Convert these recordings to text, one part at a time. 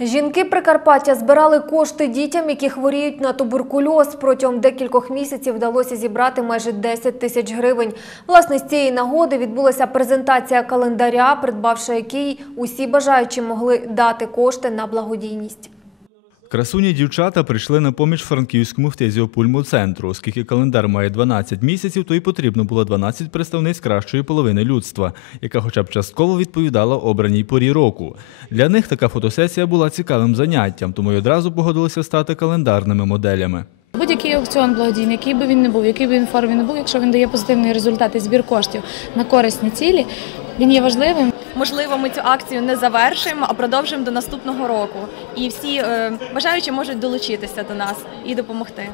Жінки Прикарпаття збирали кошти дітям, які хворіють на туберкульоз. Протягом декількох місяців вдалося зібрати майже 10 тисяч гривень. Власне, з цієї нагоди відбулася презентація календаря, придбавши який усі бажаючі могли дати кошти на благодійність. Красуні дівчата прийшли на поміч франківському фтизіопульмоцентру. Оскільки календар має 12 місяців, то й потрібно було 12 представниць кращої половини людства, яка хоча б частково відповідала обраній порі року. Для них така фотосесія була цікавим заняттям, тому й одразу погодилися стати календарними моделями. Будь-який аукціон благодійний, який би він не був, який би він формі не був, якщо він дає позитивний результат і збір коштів на корисні цілі, він є важливим. Можливо, ми цю акцію не завершимо, а продовжимо до наступного року. І всі е, бажаючі можуть долучитися до нас і допомогти.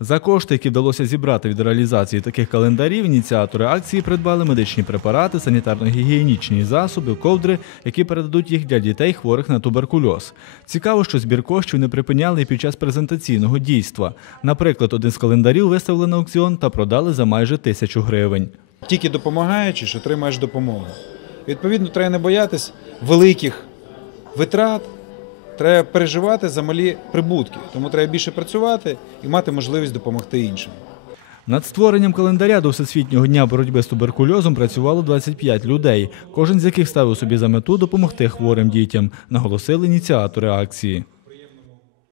За кошти, які вдалося зібрати від реалізації таких календарів, ініціатори акції придбали медичні препарати, санітарно-гігієнічні засоби, ковдри, які передадуть їх для дітей, хворих на туберкульоз. Цікаво, що збір коштів не припиняли і під час презентаційного дійства. Наприклад, один з календарів виставили на аукціон та продали за майже тисячу гривень. Тільки допомагаючи, що отримаєш допомогу. Відповідно, треба не боятись великих витрат, треба переживати за малі прибутки. Тому треба більше працювати і мати можливість допомогти іншим. Над створенням календаря до Всесвітнього дня боротьби з туберкульозом працювало 25 людей, кожен з яких ставив собі за мету допомогти хворим дітям, наголосили ініціатори акції.